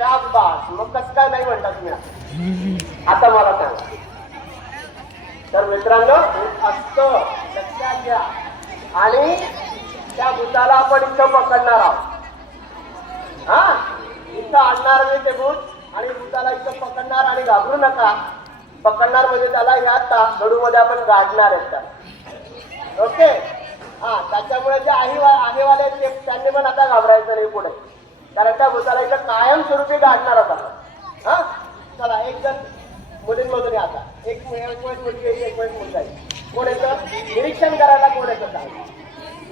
शाबास. मग कसं काय नाही म्हणता तुम्ही? आता मला सांगा. तर मित्रांनो भूत असतं, लक्षात घ्या. आणि त्या भूताला आपण इथं पकडणार आहोत. हा, इथं आणणार मी ते भूत आणि भूताला इथं पकडणार. आणि घाबरू नका, पकडणार म्हणजे त्याला ह्या गडूमध्ये आपण गाडणार आहेत. ओके. हा, त्याच्यामुळे जे आहेवाले त्यांनी पण आता घाबरायचं नाही पुढे, कारण त्या भूताला इथं कायमस्वरूपी गाडणार होता. हा, चला एक जण मुलींमधून आता एक मुलगी एक मुलगा आहे. कोण येतं निरीक्षण करायला? कोण येतं काय?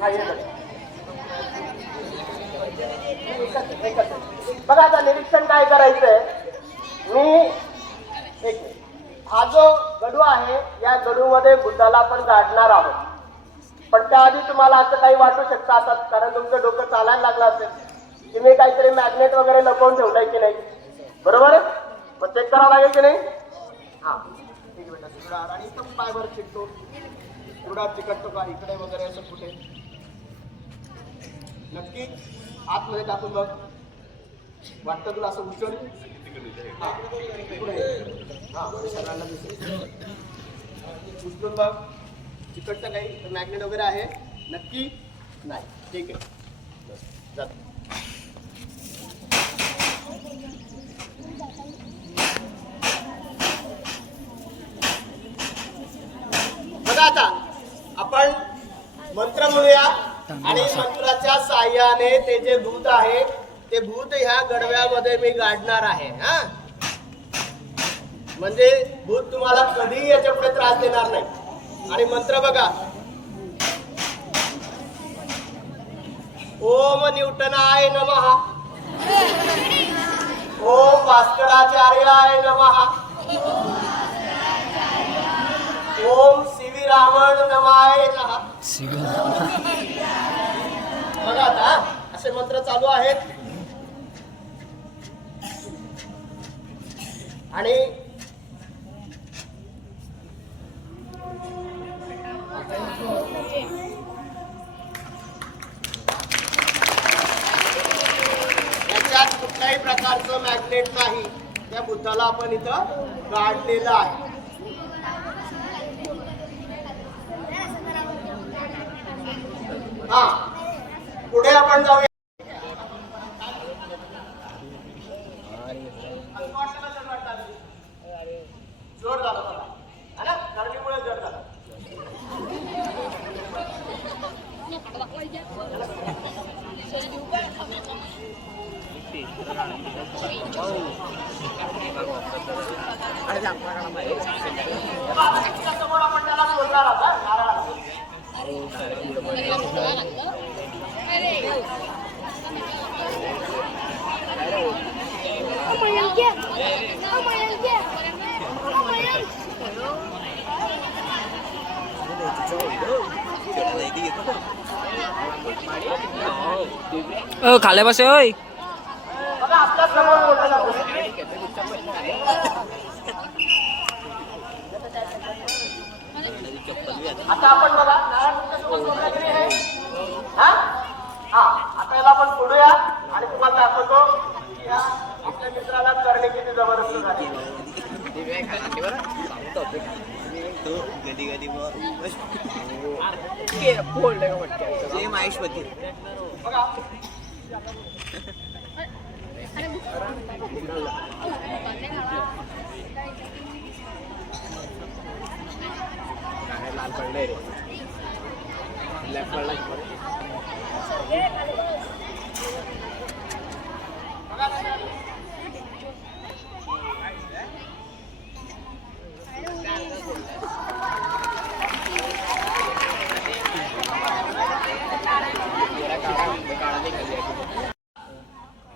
हा, ये बघा. आता निरीक्षण काय करायचंय? मी एक हा जो गडू आहे या गडूमध्ये भूताला आपण गाडणार आहोत. पण त्याआधी तुम्हाला असं काही वाटू शकतं आता, कारण तुमचं डोकं चालायला लागलं असेल, तुम्ही काहीतरी मॅग्नेट वगैरे लपवून ठेवलंय की नाही, बरोबर आहे? मग चेक करावं लागेल की नाही? हा, ठीक आहे बेटा. तुकडा आणि इथं पायवर चिकटतो, तुकडा चिकटतो का इकडे वगैरे असं कुठे? नक्की आतमध्ये टाकून बघ. वाटतं तुला असं उचल? हा, सगळ्यांना दिसेल. उचलून बघ. चिकटचं काही मॅग्नेट वगैरे आहे? नक्की नाही. ठीक आहे, जात. बघा आता आपण मंत्र म्हणूया आणि मंत्राच्या साह्याने ते जे भूत आहे ते भूत ह्या गडव्यामध्ये मी गाडणार आहे. हा, म्हणजे भूत तुम्हाला कधीही याच्या पुढे त्रास देणार नाही. आणि मंत्र बघा. ओम न्यूटनाय नमः. ओम भास्कराचार्याय नमः. ओम सीवी रावण नमाय नमः. बघा आता असे मंत्र चालू आहेत. आणि याच्यात कुठल्याही प्रकारचं मॅग्नेट नाही. त्या बुद्धाला आपण इथं गाडलेलं आहे. हा, पुढे आपण जाऊया. जोर झाला बघा, ना गर्मीमुळे जोर झाला. समोर आपण त्याला सोडणार आहोत नारळाला. खाले बसे होय. आपल्या समोर आता आपण बघा आता याला आपण सोडूया आणि तुम्हाला दाखवतो की आपल्या मित्राला करणे किती जबरदस्त झाली. बघा लाल पडले रे. लेफ्ट पडला.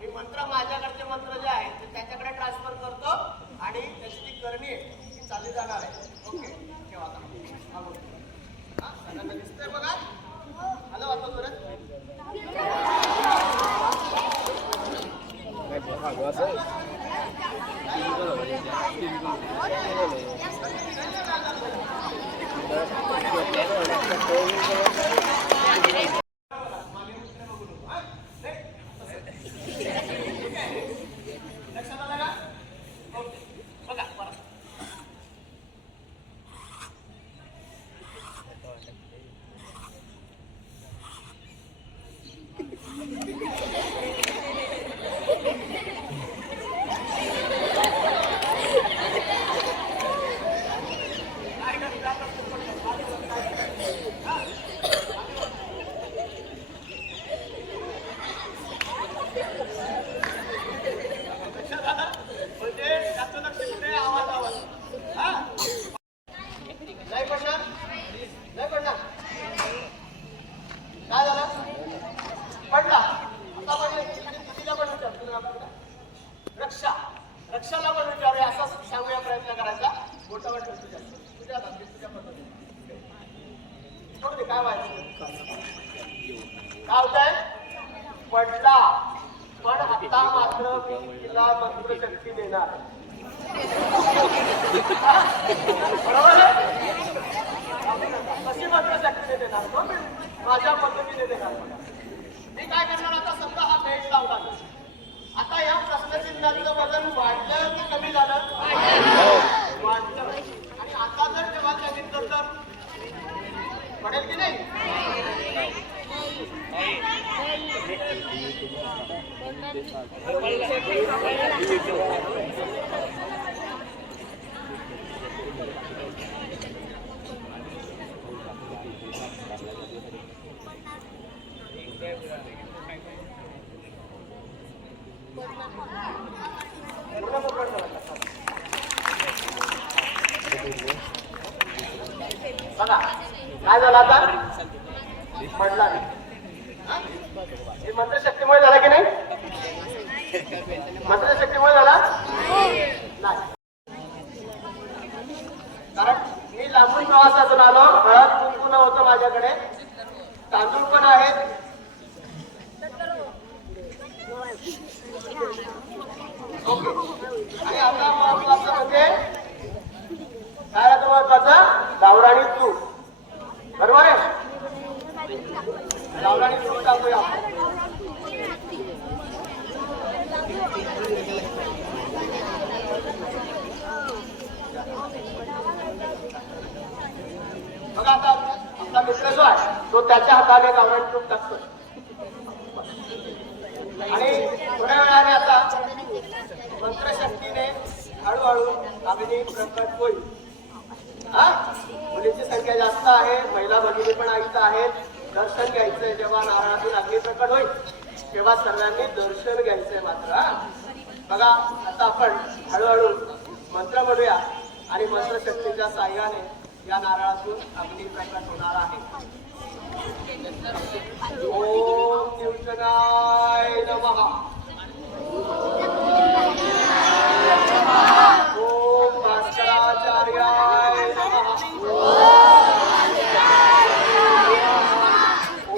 मी मंत्र माझ्याकडचे मंत्र जे आहेत ते त्याच्याकडे ट्रान्सफर करतो आणि त्याची जी करणी आहे ती चालली जाणार आहे. ओके, ठेवा आता. सगळ्यांना दिसतंय बघा. हॅलो आता परत लक्षाला पण विचारूया असा सांगूया प्रयत्न करायचा. बोटावर ठेव तुझ्या पद्धतीने थोडं ते काय व्हायचं काय होतंय पडला पण आता मात्र मी तिला मंत्रशक्ती देणार. बरोबर आहे कशी मंत्रशक्ती देणार माझ्या पद्धतीने देणार. मी काय करणार आता समजा हा बेट लावला आता या प्रश्नचिन्हाचं वजन वाढलं की कमी झालं वाढलं आणि आता जर जेव्हा सांगितलं तर पडेल की नाही. बघा काय झालं आता पडला हे मंत्रशक्तीमुळे झाला की नाही. मंत्रशक्तीमुळे झाला नाही कारण मी लांबून प्रवासातून आलो. हळद कुंकू नव्हतं माझ्याकडे तांदूळ पण आहेत. आणि आता महत्वाचं म्हणजे काय आता महत्वाचं गावराणी तूप. बरोबर आहे गावराणी तूप टाकूया. बघा आता आपला मित्र जो आहे तो त्याच्या हाताने गावराणी तूप टाकतो आणि थोड्या वेळाने आता मंत्रशक्तीने हळूहळू अग्नी प्रकट होईल. मुलींची संख्या जास्त आहे. महिला भगिनी पण आईच आहेत. दर्शन घ्यायचंय जेव्हा नारळातून अग्नी प्रकट होईल तेव्हा सर्वांनी दर्शन घ्यायचंय मात्र. बघा आता आपण हळूहळू मंत्र म्हणूया आणि मंत्रशक्तीच्या साह्याने या नारळातून अग्नी प्रकट होणार आहे. ओम निवचनाय नमः. ओम भास्कराचार्याय नमः.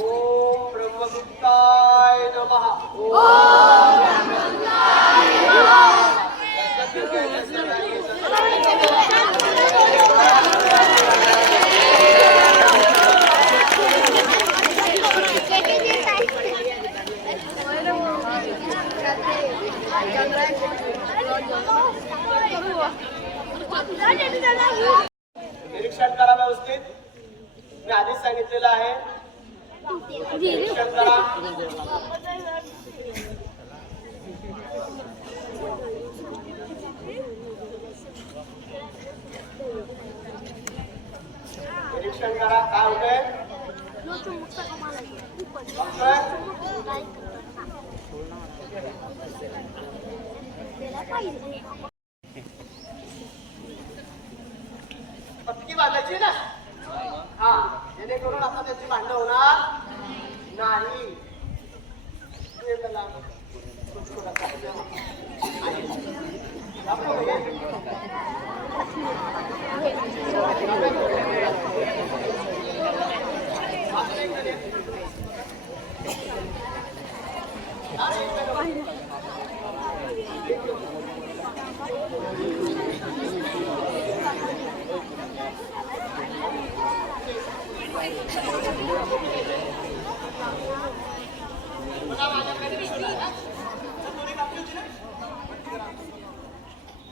ओम ब्रह्मगुप्ताय नमः. निरीक्षण करा व्यवस्थित. मी आधीच सांगितलेलं आहे निरीक्षण करा. निरीक्षण करा काय होतंय. पत्की बांधायची ना हा जेणेकरून आता त्याची भांडण होणार नाही.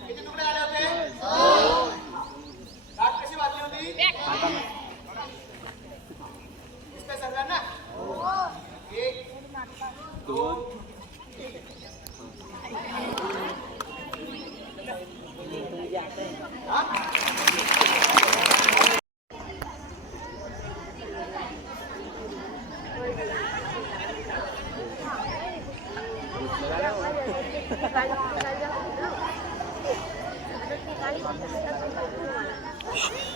किती तुकडे झाले होते. गाठ कशी वाजली होती दिसतंय सगळ्यांना. 1 2 Shh.